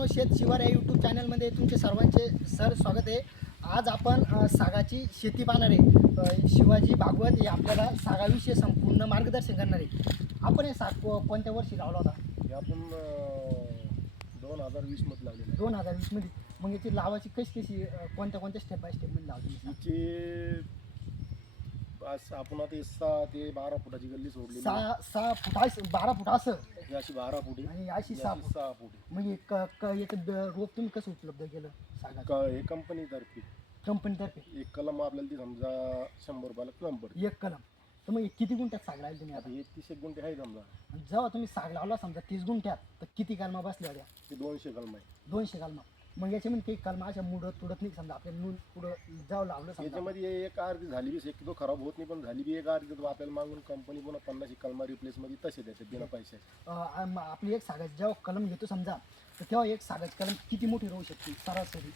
मित्रांनो शेत शिवार या यूट्यूब चॅनलमध्ये तुमचे सर्वांचे सर स्वागत आहे. आज आपण सागाची शेती पाहणार आहे. शिवाजी भागवत हे आपल्याला सागाविषयी संपूर्ण मार्गदर्शन करणार आहे. आपण हे साग कोणत्या वर्षी लावला होता? हे आपण दोन हजार वीसमध्ये लावलेलं दोन हजार वीसमध्ये मग याची लावायची कशी कशी कोणत्या कोणत्या स्टेप बाय स्टेपमध्ये लावली आज आपण आता सहा ते बारा फुटाची गल्ली सोडली सहा सहा फूट बारा फूट असं? ही अशी बारा फुटी आणि अशी सहा फूट सहा फुटी म्हणजे क क याचं ब- रोप तुम्ही कसं उपलब्ध केलं सागा. क- हे कंपनीतर्फे कंपनीतर्फे एक कलम आपल्याला ती समजा शंभर रुपयाला कलम पडते एक कलम. तर मग हे किती गुंठ्यात साग लावली तुम्ही आता? आता हे तीस एक गुंठे आहे समजा. आणि जेव्हा तुम्ही साग लावला समजा तीस गुंठ्यात तर किती कलमा बसल्या होत्या? ते दोनशे कलम आहे. दोनशे कलमा. मग याच्यामध्ये काही कलमा अशा मुडत तुडत नाही. समजा आपल्या नून पुढं जेव्हा लावलं समजा. याच्यामध्ये एक अर्धी झाली बी एक तो खराब होत नाही पण झाली बी एक अर्धी तर आपल्याला मागून कंपनी पुन्हा पन्नास कलमा रिप्लेस मध्ये तसे देते बिना पैसे अं, आम- आपली एक सागाची जेव्हा कलम घेतो समजा तर तेव्हा एक सागाची कलम किती मोठी राहू शकते सरासरी?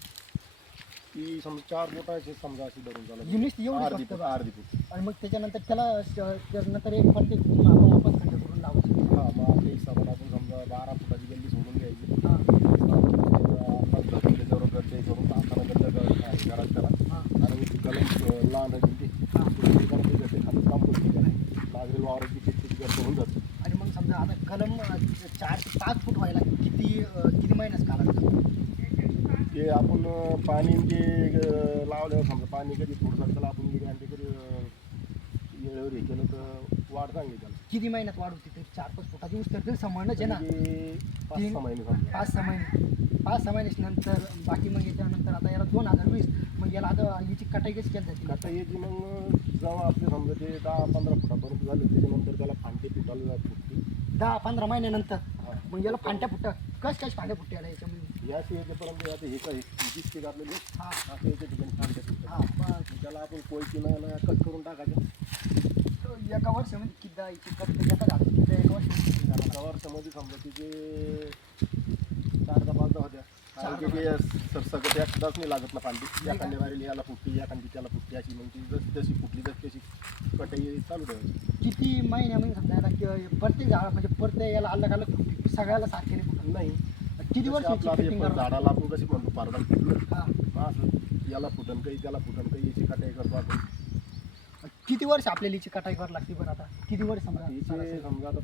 ती समजा चार बोटाचे समजा अशी धरून चालत युनिट एवढी अर्धी फक्त फूट अर्धी फूट. आणि मग त्याच्यानंतर त्याला श- त्यानंतर एक प्रत्येक आपण वापस खंड करून लावायचं हा मग आपल्या हिशोबाने आपण समजा बारा फुटाची गल्ली सोडून घ्यायची हां पंधरा किलोच्यावर गड्डे करून हाताला गड्डे कर- घरात करा हां आणि ती लहान राहील ती. हां ती कलम ती गड्डे खाली काम करून लागेल वावराची किती गड्डे होऊन जातं. आणि मग समजा आता कलम चार ते पाच फूट व्हायला किती किती महिन्याच काढा ते आपण पाणी ते लावल्यावर समजा पाणी कधी थोडंसं त्याला आपण गेली आणि ते कधी वेळेवर हे केलं तर वाढ चांगली त्याला किती महिन्यात वाढ होती? ते चार पाच फुटाची उस्तर तरी आहे ना. म्हणजे पाच सहा महिने पाच सहा महिने. पाच सहा महिन्याच नंतर बाकी मग याच्यानंतर आता याला दोन हजार वीस मग याला आता याची कटाई कशी केली जाते. आता याची मग जेव्हा आपले समजा ते दहा पंधरा फुटापर्यंत झाले त्याच्यानंतर त्याला फांटे फुटायला फुटते दहा पंधरा महिन्यानंतर. हा. मग याला फांट्या फुट्या कश कश फांट्या फुट्या याला याच्यामध्ये? या याच्यापर्यंत आता हे काय दिसते आपल्याला हा. असं याच्या ठिकाणी फांटे हा फुटतात बस. त्याला आपण कोयतीनं कट करून टाकायचं. एका वर्षामध्ये किती याची कट एका एका वर्षामध्ये किती झालं? एका वर्षामध्ये समजा तिचे चार दहा पाच दहा होत्या चार आणि ते सर सगळं एकदाच नाही लागत ना फांदी. एखाद्या वारीला याला फुटली एखादी त्याला फुटली अशी मग ती जशी जशी फुटली जशी तशी कटाई चालू ठेवायची. किती महिन्यामध्ये समजा याला कि- प्रत्येक झाड म्हणजे प्रत्येक याला अलग अलग सगळ्याला सारखे नाही. फुटत नाही किती वर्ष आपलं आता फिटिंग हे झाडाला आपण कशी म्हणतो पारडा फुटलं. हा. असं याला फुटन काही त्याला फुटन काही याची कटाई करतो आपण. किती वर्ष आपल्याला याची कटाई करावी लागते बरं आता? किती वर्ष समजा? याचे? समजा आता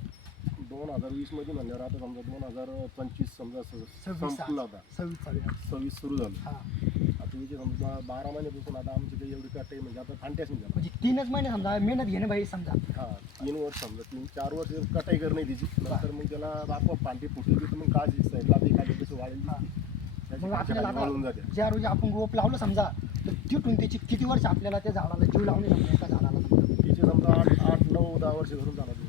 दोन हजार वीसमध्ये म्हणल्यावर आता समजा दोन हजार पंचवीस समजा स- सव्वीस संपला होता सव्वीस चालू आहे. सव्वीस सुरू झालं. हा. आता याचे समजा बारा महिन्यापासून आता आमची काही एवढी कटाई म्हणजे आता फांट्याच नाही झाला म्हणजे तीनच महिने समजा मेहनत घेणे भाई समजा. हा तीन वर्ष समजा. तीन चार वर्ष कटाई करणे तिची. नंतर मग त्याला आपोआप फांटी फुटली की मग काळजी साईडला ती खाली कसं वाळेल हा. त्याची मग आपल्याला वाळून आता जाते. ज्या रोजी आपण रोप लावलं समजा तर तिथून त्याची किती वर्ष आपल्याला त्या झाडाला जीव लावणे समजा एका झाडाला? समजा तिचे समजा आठ आठ नऊ दहा वर्ष धरून झाला तुम्ही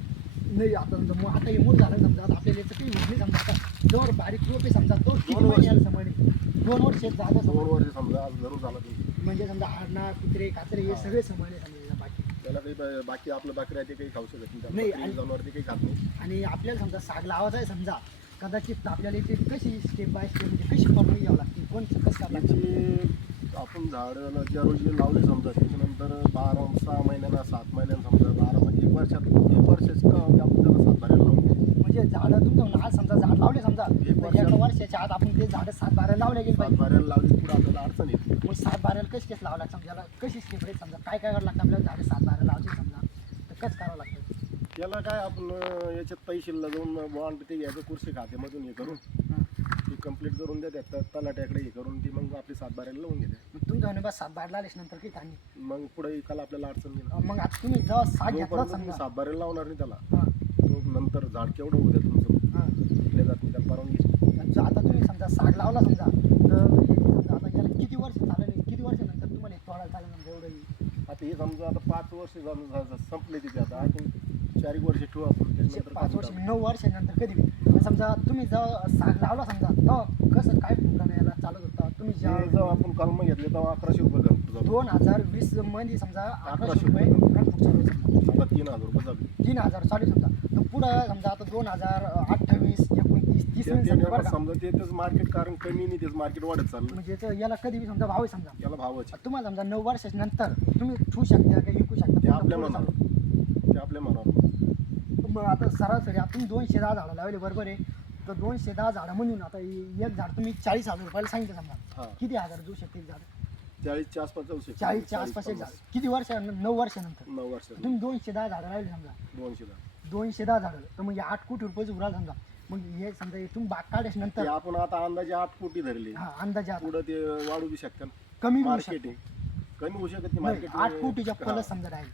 नाही आता समजा मग आता हे मूळ झालं समजा आता आपल्याला याचं काही समजा आता जोर बारीक रोप समजा तो दोन वर्ष. वर्ष वर्ष समजा झाला तुम्ही म्हणजे समजा कुत्रे कात्रे हे. सगळे समजा बाकी. त्याला काही बा- बाकी आपलं बाकी राहते काही खाऊ शकत नाही आणि- जनावर ते काही खात नाही. आणि आपल्याला समजा साग लावायचा आहे समजा कदाचित आपल्याला इथे कशी स्टेप बाय स्टेप म्हणजे कशी फॉलो घ्यावं लागते? कोणचं कसं करावं लागतं? आपण झाडं ज्या रोजी लावले समजा त्याच्यानंतर बारा सहा महिन्यांना सात महिन्यांना समजा बारा म्हणजे एक वर्षात एक वर्षाची का आपण त्याला सात बाऱ्याला लावून. म्हणजे झाडं तुमचं आज समजा झाड लावले समजा एक म्हणजे एका वर्षात- वर्षाच्या आत आपण ते झाडं सात बारा लावले गेले सात पाहिजे बाऱ्याला लावली पुढे आपल्याला अडचण येते मग सात बाराला कशी कशी लावं लागतं समजा? कशी स्टेप रेट समजा? काय काय करावं लागतं आपल्याला झाडं सात बारा लावायची समजा? तर कसं करावं लागतं? त्याला काय आपण अं, याच्यात पैशाला जाऊन बॉन्ड ते घ्यायचं कुर्सी खात्यामधून हे करून. ती कंप्लीट करून देतात तलाट्याकडे हे करून ती मग आपली सात बाऱ्याला लावून घेते. मग तुमच्या बस सात बारा लावल्याच नंतर काही नाही मग पुढे एकाला आपल्याला अडचण ना. मग आता तुम्ही जेव्हा साग घेतला जोपर्यंत तुम्ही समजा. सात बाऱ्याला लावणार नाही त्याला हां. तो नंतर झाड केवढं होऊ द्या तुमचं. हां. विकल्या जात नाही त्याला परवानगी आता तुम्ही समजा साग लावला समजा तर हे समजा आता याला किती वर्ष चालेल किती वर्षानंतर तुम्हाला हे तोडायला चालेल म्हणजे एवढं आता हे समजा आता पाच वर्ष झालं झालं- संपले तिथे आता आणखी चार एक वर्ष ठेवू आपण शे- त्याच्यानंतर पाच वर्ष. नऊ वर्षानंतर कधी बी. पण समजा तुम्ही जेव्हा साग लावला समजा तेव्हा कसं काय फुटाणं याला चालत होता तुम्ही जेव्हा आपण कलम घेतले तेव्हा अकराशे रुपये दोन हजार वीसमध्ये समजा अकराशे अकराशे रुपये रुपये. चालू आता तीन हजार रुपये तीन हजार समजा तर पुढं समजा आता दोन हजार अठ्ठावीस एकोणतीस तीस ते- समजा बरं का? समजा ते तेच मार्केट कारण कमी नाही तेच मार्केट वाढत चाललं म्हणजे ते याला कधी बी समजा भाव आहे समजा. याला भावच तुम्हाला समजा नऊ वर्षाच्या नंतर तुम्ही ठेवू शकता काही विकू शकता? ते पुढं आपल्या पुढं मनावर. ते आपल्या मनावर. मग आता सरासरी आपण दोनशे दहा झाडं लावले बरोबर आहे. तर दोनशे दहा झाडामधून आता हे एक झाड तुम्ही चाळीस हजार रुपयाला सांगितलं समजा. हा. किती हजार देऊ शकते एक झाड? चाळीसच्या आसपास जाऊ शकतो. चाळीसच्या आसपास एक झाड. किती वर्षानंतर? नऊ वर्षानंतर. नऊ वर्ष तुम्ही दोनशे दहा झाडं राहिले समजा. दोनशे दहा. दोनशे दहा झाडं. तर मग आठ कोटी रुपयाचं उराल समजा. मग हे समजा तुम्ही बाग काढायच्या ते नंतर आपण आता अंदाजे आठ कोटी धरले. हा अंदाजे आता पुढं ते वाढू बी शकतात कमी होऊ मार्केट शकते. आहे. कमी होऊ शकत नाही आठ कोटीच्या पलस समजा राहील.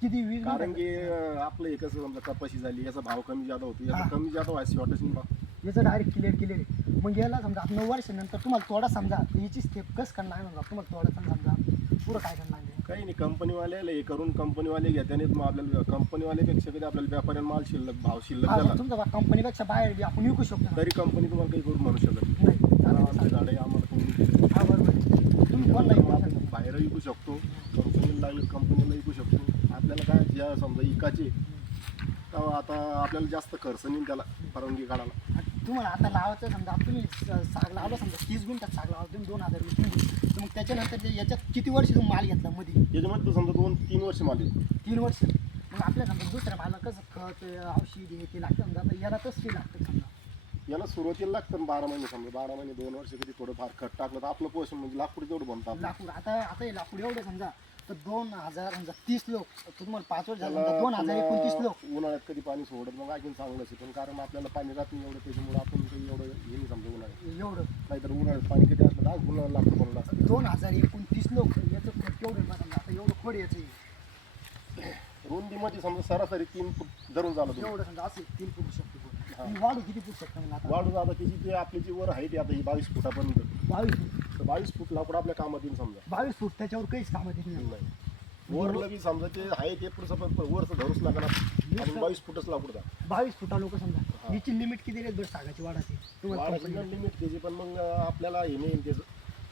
किती वीस कारण की? अं, आपलं हे कसं समजा कपाशी झाली याचा भाव कमी जादा होतो हा. याचा कमी जादा व्हायचं शॉर्टेज भाव. याचं डायरेक्ट क्लिअर क्लिअर आहे. मग याला समजा आता नऊ वर्षानंतर तुम्हाला थोडा समजा. तर याची स्टेप कसं करणार आहे? समजा तुम्हाला थोडा समजा पुरं काय आहे काही नाही कंपनीवाल्याला हे करून कंपनीवाले घेताने मग आपल्याला कंपनीवाल्यापेक्षा कधी आपल्याला व्यापाऱ्याला माल शिल्लक भाव शिल्लक हा झाला तुमचा कंपनीपेक्षा बाहेर बी आपण विकू शकतो ना. तरी कंपनी तुम्हाला काही करून म्हणू शकत नाही. नाही कारण चालेल, आमचे चालेल. झाडे आम्हाला कोणी दिले. हा बरोबर आहे. तुम्ही कोणला विकू आपण शकता बाहेर विकू शकतो कंपनीला लागले कंपनीला विकू शकतो आपल्याला काय ज्या समजा इकाचे तेव्हा आता आपल्याला जास्त खर्च नाही त्याला परवानगी काढायला तुम्हाला आता लावायचं समजा तुम्ही स- साग लावला समजा तीस गुंठात साग लावला तुम्ही दोन हजार रुपये तुम्ही तर मग त्याच्यानंतर जे याच्यात किती वर्ष तुम्ही माल घेतला मध्ये याच्यामध्ये तो समजा दोन तीन वर्ष माल येतो तीन वर्ष. मग आपल्या समजा दुसऱ्या माला कसं खत औषध हे ते लागतं समजा आता याला तसं लागतं समजा? याला सुरुवातीला लागतं बारा महिने समजा बारा महिने दोन वर्ष कधी थोडंफार खत टाकलं तर आपलं पोषण म्हणजे लाकूड तेवढं बनतं आपलं. लाकूड. आता आता हे लाकूड एवढं समजा तर दोन हजार समजा तीस लोक तर तुम्हाला पाच वर्ष झालं समजा दोन हजार एकोणतीस लोक. उन्हाळ्यात कधी पाणी सोडत मग आणखीन चांगलं असेल. पण कारण आपल्याला पाणी राहत नाही एवढं त्याच्यामुळे आपण काही एवढं हे नाही समजा उन्हाळ्यात. एवढं. नाहीतर उन्हाळ्यात पाणी किती असलं तर आज उन्हाळ्यात लागतं असतं दोन हजार एकोणतीस लोक याचं खत केवढं आहे समजा आता एवढं खोड याचं आहे. रुंदीमध्ये समजा सरासरी तीन फूट धरून झालं तुम्ही. एवढं समजा असेल तीन फूट शकतो वाढू किती फूट शकता आता? वाढू आता त्याची जी आपली जी वर हाईट आहे आता ही बावीस फुटापर्यंत. बावीस फूट. तर बावीस फूट लाकूड आपल्या कामात येईल समजा. बावीस फूट त्याच्यावर काहीच कामात येत नाही. नाही. वरलं बी समजा ते आहे ते पण वरचं धरूच लागणार आणि बावीस फुटच लाकूड जा बावीस फुटा लोक समजा. याची लिमिट किती रेट बरं सागाची वाढाची तुम्हाला वाढायची company- लिमिट त्याची पण मग आपल्याला हे नाही त्याचं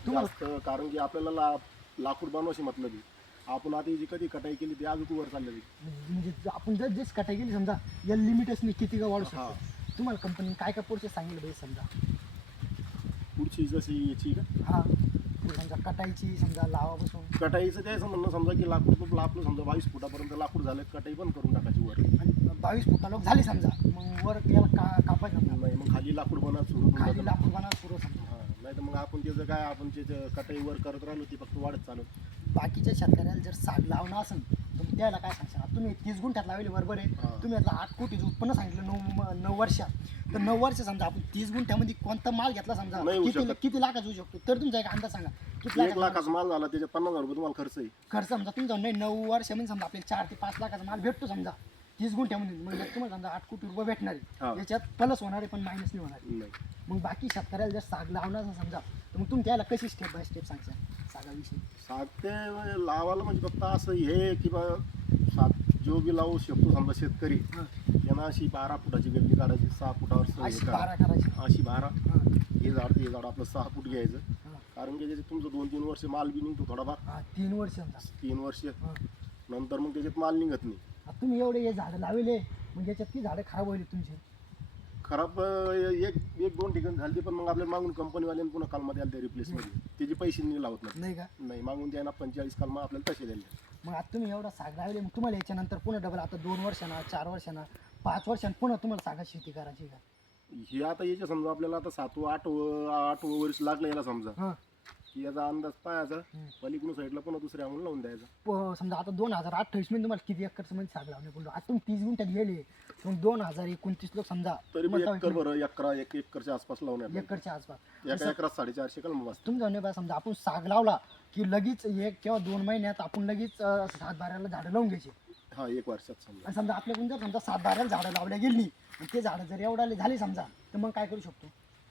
तुम्हाला- जास्त कारण की आपल्याला ला लाकूड बनवायची मतलब आहे. आपण आता जी कधी कटाई केली ती अजून वर चाललेली. म्हणजे आपण जर जेच कटाई केली समजा या लिमिटच नाही किती का वाढू हा. शकतो? तुम्हाला कंपनीने काय काय पुढचे सांगितलं पाहिजे समजा? पुढची जशी याची का? हा. समजा कटाईची समजा लावा बसून कटाईचं त्याचं म्हणणं समजा की लाकूड तुला आपलं समजा बावीस फुटापर्यंत लाकूड झालं कटाई पण करून टाकायची वर. आणि बावीस फुटा लोक झाले समजा. मग वर याला का कापाय समजा. नाही मग खाली लाकूड बनत सुरू खाली लाकूड बनवा सुरू समजा नाही तर मग आपण त्याचं काय आपण त्याचं कटाई वर करत राहिलो ती फक्त वाढत चालत बाकीच्या शेतकऱ्याला जर साग लावणं असेल मग त्याला काय सांगशाल? तुम्ही तीस गुंठ्यात लावले बरोबर आहे. तुम्ही आता आठ कोटीचं उत्पन्न सांगितलं नऊ नऊ वर्षात तर नऊ वर्ष समजा आपण तीस गुंठ्यामध्ये कोणता माल घेतला समजा? नाही होऊ किती शकत. किती लाखाचा होऊ शकतो? तर तुमचा एक अंदाज सांगा. किती एक लाखाचा लाखाचा माल झाला त्याच्यात पन्नास हजार रुपये तुम्हाला खर्च आहे. खर्च समजा तुमचा नाही नऊ वर्षामध्ये समजा आपल्याला चार ते पाच लाखाचा माल भेटतो समजा. तीस गुंठ्यामध्ये. यात तुम्हाला समजा आठ कोटी रुपये भेटणार हा. आहे याच्यात प्लस होणार आहे पण मायनस नाही होणार आहे. नाही. मग बाकी शेतकऱ्याला जर साग लावणार असेल समजा तर मग तुम्ही त्याला कशी स्टेप बाय स्टेप सांगता सागाविषयी सात ते लावायला म्हणजे फक्त असं हे की बा सात जो बी लावू शकतो समजा शेतकरी हां. त्यांना अशी बारा फुटाची गल्ली काढायची सहा फुटावर अशी. बारा करायची. अशी बारा. हां. हे झाड ते झाड आपलं सहा फूट घ्यायचं. हां. कारण की त्याच्यात तुमचं दोन तीन वर्ष माल बी निघतो थोडाफार. हा तीन वर्ष तीन वर्ष. हा. नंतर मग त्याच्यात माल निघत नाही. आता तुम्ही एवढे हे झाडं लावले मग याच्यात ती झाडं खराब होईल तुमची. खराब अं, एक एक दोन ठिकाणी झाली पण मग आपल्याला मागून कंपनीवाल्याने पुन्हा कालमध्ये आले रिप्लेसमध्ये त्याचे पैसे नाही लावत नाही नाही का? नाही मागून द्यायला पंचेचाळीस कालमा आपल्याला तसे दिले मग आता तुम्ही एवढा साग लावले मग तुम्हाला याच्यानंतर पुन्हा डबल आता दोन वर्षांना चार वर्षांना पाच वर्षांना पुन्हा तुम्हाला सागा शेती करायची का? हे आता याच्या समजा आपल्याला आता सातवं आठवं आठवं वर्ष लागलं याला समजा. हां. की याचा अंदाज पाहायचा हम्म. पलीकडून साईडला पुन्हा दुसऱ्या अंगून लावून द्यायचा. प- समजा आता दोन हजार अठ्ठावीसमध्ये तुम्हाला किती एकरचं मध्ये साग लावणे पडलो आता तुम्ही तीस गुंठ्यात गेले मग दोन हजार एकोणतीस लोक समजा तरी बी एकर बरं अकरा एक एकरच्या आसपास लावून एक- एकरच्या आसपास. एका एकरात साडेचारशे कलम बसतात. तुमचं म्हणणे बा समजा आपण साग लावला की लगेच एक किंवा दोन महिन्यात आपण लगेच अं, सात बाराला झाडं लावून घ्यायची. हा एक वर्षात समजा. आणि समजा आपल्याकडून जर समजा सात बाराला झाडं लावल्या गेली आणि ते झाडं जर एवढाले झाले समजा तर मग काय करू शकतो?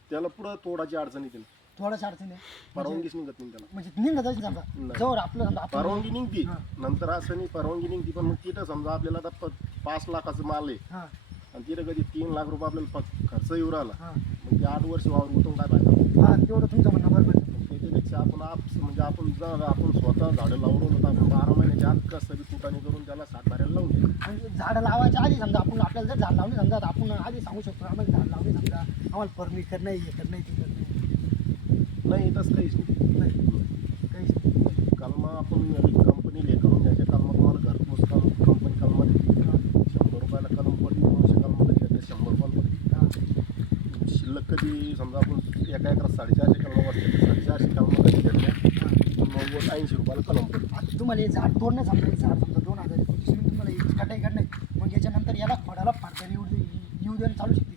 त्याला पुढं तोडाची अडचण येते. थोडंसं अडचण आहे. म्हणजे परवानगीच निघत नाही त्याला. म्हणजे निघत असेल समजा. नाही. जवळ आपलं समजा आपण परवानगी निघती. नंतर असं नाही परवानगी निघती पण मग तिथं समजा आपल्याला आता प- पाच लाखाचं माल आहे. हां. आणि तिथं कधी तीन लाख रुपये आपल्याला फ- खर्च येऊ राहिला. हां. मग ते आठ वर्ष वावर गुंतवून काय पाहिजे हां तेवढं तुमचं म्हणणं बरोबर आहे. त्याच्यापेक्षा आपण आप म्हणजे आपण जर आपण स्वतः झाडं लावून तर आपण बारा महिन्याच्या आत कसं बी कुटाने करून त्याला सात बाऱ्याला लावून आणि झाडं लावायच्या आधी समजा आपण आपल्याला जर झाड लावणे समजा तर आपण आधी सांगू शकतो आम्हाला झाड लावणे समजा. आम्हाला परमिट करणं हे करणं ते करणं नाही तसं काहीच नाही. नाही काहीच नाही. कलमा आपण कंपनीला हे करून द्यायच्या कलमा तुम्हाला घरपोच कल कंपनी कलमा देते शंभर रुपयाला कलम पडली दोनशे कलमाला घेते शंभर रुपयाला पडली. आपण एका एकरात साडेचारशे कलमा वाटते साडेचारशे कलमा कधी घेतल्या? नव्वद ऐंशी रुपयाला कलम पडली. आता तुम्हाला हे झाड तोडणं समजा झाड समजा दोन हजार तुम्हाला कटाई करणार मग याच्यानंतर याला खोडाला पडदारी येऊ दे येऊ देणं चालू शकते.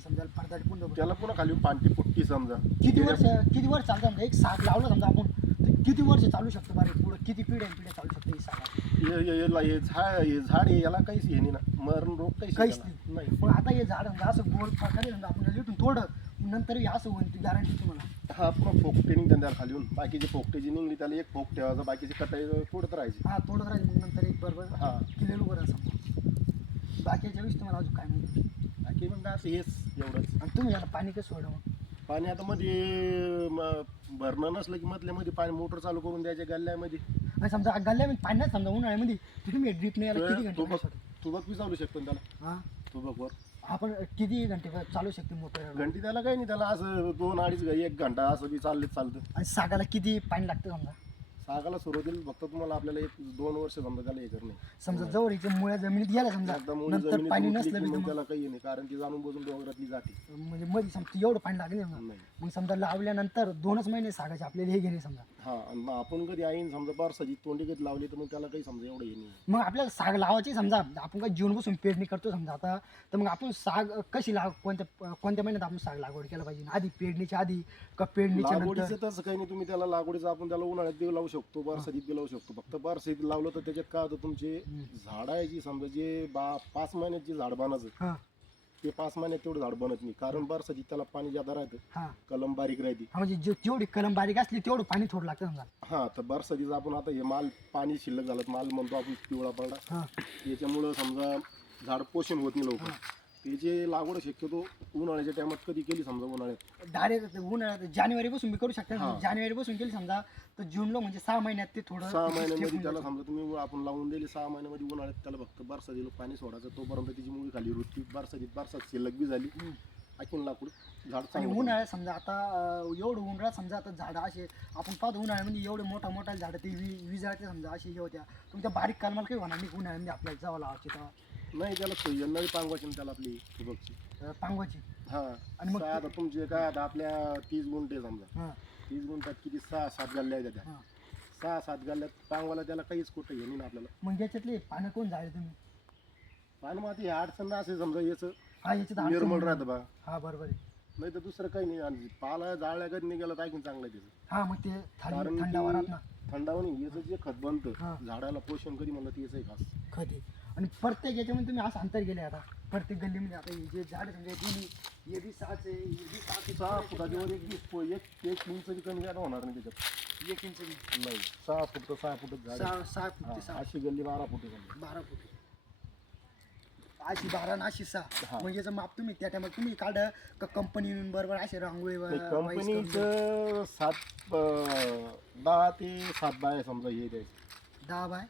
समजा त्याला पुन्हा खाली पांढरी पुट्टी समजा? किती वर्ष किती वर्ष चालतं समजा? एक साग लावलं समजा आपण किती वर्ष चालू शकतो बरं? पुढं किती पिढ्या पिढ्या चालू शकतो ही साग? हे- हे- याला हे झाड हे झाड आहे याला काहीच हे नाही ना. मरण रोग काहीच काहीच याला. नाही. नाही. मग आता हे झाड समजा असं गोल प्रकारे समजा आपण लिटून तोडलं नंतर हे असं होईल ती गॅरंटी तुम्हाला. हा पुन्हा फोकटे निघते त्याला खाली येऊन. बाकीचे फोकटे जी निघली त्याला एक फोक ठेवायचं बाकीचे कटाई तोडत राहायची. हा तोडत राहील मग नंतर एक बरोबर हा. किलेलो बरं समजा. बाकीच्या वेळेस तुम्हाला अजून काय माहिती? बाकी मग काय असं हेच एवढंच. आणि तुम्ही याला पाणी कसं सोडा मग पाणी आता मध्ये म- भरणं नसलं की मधल्या मध्ये पाणी मोटर चालू करून द्यायच्या गल्ल्यामध्ये. आणि समजा गल्ल्यामध्ये पाणी नाही समजा उन्हाळ्यामध्ये तुम्ही ड्रीप नाही याला किती घंटे तुबक पाणी सोडता? तुबक बी चालू शकतो ना त्याला. हा? तुबकवर आपण किती घंटे चालू शकते मोटर? घंटी त्याला काही नाही त्याला असं दोन अडीच एक घंटा असं बी चाललेच चालतं. आणि सागाला किती पाणी लागतं समजा? सागाला सुरुवातीला फक्त तुम्हाला आपल्याला एक दोन वर्ष समजा त्याला हे करणे समजा जवळ इथे मुळ्या जमिनीत गेला समजा. एकदा नंतर जमिनीत पाणी नसलं की बी तर मग मग- त्याला काही नाही कारण ती जाणून बुजून डोंगरातली जाते. म्हणजे मध्ये समजा एवढं पाणी लागेल समजा. नाही. मग समजा लावल्यानंतर दोनच महिने सागाचे आपल्याला हे घेणे समजा. हा आणि मग आपण कधी आईन समजा बारसाची तोंडी कधी लावली तर मग त्याला काही समजा एवढं हे नाही. मग आपल्याला साग लावायची समजा आपण काय जीवन बसून पेरणी करतो समजा आता तर मग आपण साग कशी लाव कोणत्या कोणत्या महिन्यात आपण साग लागवड केला पाहिजे? आधी पेरणीच्या आधी का पेरणीच्या लागवडीचं नंतर तसं काही नाही तुम्ही त्याला लागवडीचं आपण त्याला उन्हाळ्यात बी लावू शकतो बारसातीत बी लावू शकतो. फक्त बारसातीत लावलं तर त्याच्यात काय होतं तुमचे झाडाची समजा जे बा पाच महिन्यात जे झाड बनायचं हा. ते पाच महिन्यात तेवढं झाड बनत नाही. कारण बारसातीत त्याला पाणी जादा राहतं. हा. कलम बारीक राहते. हा म्हणजे जे- जेवढी कलम बारीक असली तेवढं पाणी थोडं लागतं समजा. हा तर बारसातीचं आपण आता हे माल पाणी शिल्लक झालं तर माल म्हणतो आपण पिवळा पडला. हा. याच्यामुळं समजा झाड पोषण होत नाही लवकर. त्याची लागवड शक्यतो उन्हाळ्याच्या टायमात कधी केली समजा उन्हाळ्यात? डायरेक्ट उन्हाळ्यात जानेवारी बसून मी करू शकता हा. जानेवारी बसून केली समजा तर जूनला म्हणजे सहा महिन्यात ते थोडं सहा step महिन्यामध्ये होऊन त्याला जातं. समजा तुम्ही आपण लावून दिली सहा महिन्यामध्ये उन्हाळ्यात त्याला फक्त बारसातीला पाणी सोडायचं. तोपर्यंत तिची मुळी खाली रुतली बारसातीत बारसात शिल्लक बी झाली. हम्म. ऐकून लाकूड झाड आणि चांगलं उन्हाळ्यात समजा आता अं, एवढं उन्हाळ्यात समजा आता झाडं असे आपण पाहतो उन्हाळ्यामध्ये एवढे मोठा मोठा झाडं ते वि विजाळते समजा अशी हे होत्या. तुमच्या बारीक कालमाला काही होणार नाही उन्हाळ्यामध्ये आपल्याला जावं लावायची तेव्हा. नाही त्याला सोयी पांगवायची ना त्याला आपली ठिबकची अं, पांगवाची हा. आणि मग सहा आता तुमचे काय आता आपल्या तीस गुंठे समजा. हां. तीस गुंठात किती? सहा सात गल्ल्या आहेत त्या. हां. सहा सात गल्ल्यात पांगवाला त्याला काहीच कुठं हे नाही ना आपल्याला. मग याच्यातले पानं कोण झाले तुम्ही? पाणी मग आता हे अडचण असे समजा याचं. हा याच्यात अडचण निर्मळ. राहतं बा. हा बरोबर आहे. नाही तर दुसरं काही नाही. आणि पाला जाळल्या कधी नाही गेलं तर ऐकून चांगलं आहे त्याचं. हा मग ते कारण थंड की थंड वारात ना थंडावणी याचं जे खत बनतं. झाडाला पोषण कधी म्हणलं ते याचं खास. खते आणि प्रत्येक याच्यामध्ये तुम्ही असं अंतर गेले आता. प्रत्येक गल्लीमध्ये आता हे जे झाड समजा दोन्ही हे बी सहाच आहे हे बी आहे, सहा फुटाच्या वर एक वीस फु- एक एक इंच बी कमी जादा होणार नाही त्याच्यात. एक इंच बी. नाही सहा फूट तर सहा फुटच झाड. आहे. सहा सहा फूट ते हा, सहा. अशी गल्ली बारा फुट समजा. बारा फूट अशी बारा आणि अशी सहा. हा. याचं माप तुम्ही त्या टायमात तुम्ही काढ. का कंपनी बरोबर असे रांगोळी व- नाही, वाईस करून द्या. कंपनीचं सात अं, दहा ते सात बाय समजा हे द्यायचं. दहा बाय?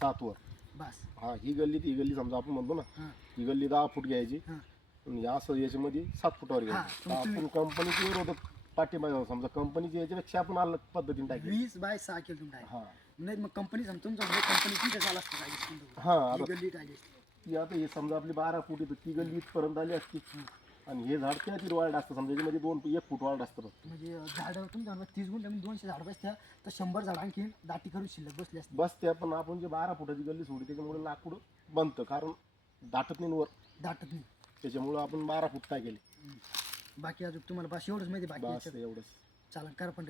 सात वर बस. हा ही गल्ली ती गल्ली समजा आपण म्हणतो ना हां. गल्ली दहा फूट घ्यायची. आणि असं याच्यामध्ये सात फुटावर घ्यायची. आपण कंपनीची विरोधात पाठीमागे समजा कंपनीची याच्यापेक्षा आपण अलग पद्धतीने टाकली. वीस बाय सहा केलं तुम्ही. हा. नाही मग कंपनी समजा तुमचं कंपनी चालू असतं समजा. हा आता गल्ली. ती आता हे समजा आपली बारा फूट येतं ती गल्ली इथपर्यंत आली असती. आणि हे झाड त्या तीर वाढ असतं समजा याच्यामध्ये दोन एक फूट वाढ असतं फक्त. म्हणजे झाडं तुमच्या अंगात तीस गुंठ दोनशे झाड बसत्या तर शंभर झाड आणखी दाटी करून शिल्लक बसली असते. बस त्या पण आपण जे बारा फुटाची गल्ली सोडली त्याच्यामुळे लाकूड बनतं कारण दाटत नाही वर. दाटत नाही. त्याच्यामुळं आपण बारा फूट काय केले? बाकी अजून तुम्हाला बस एवढंच माहिती बाकी बस याच्यात एवढंच. चालन करा पण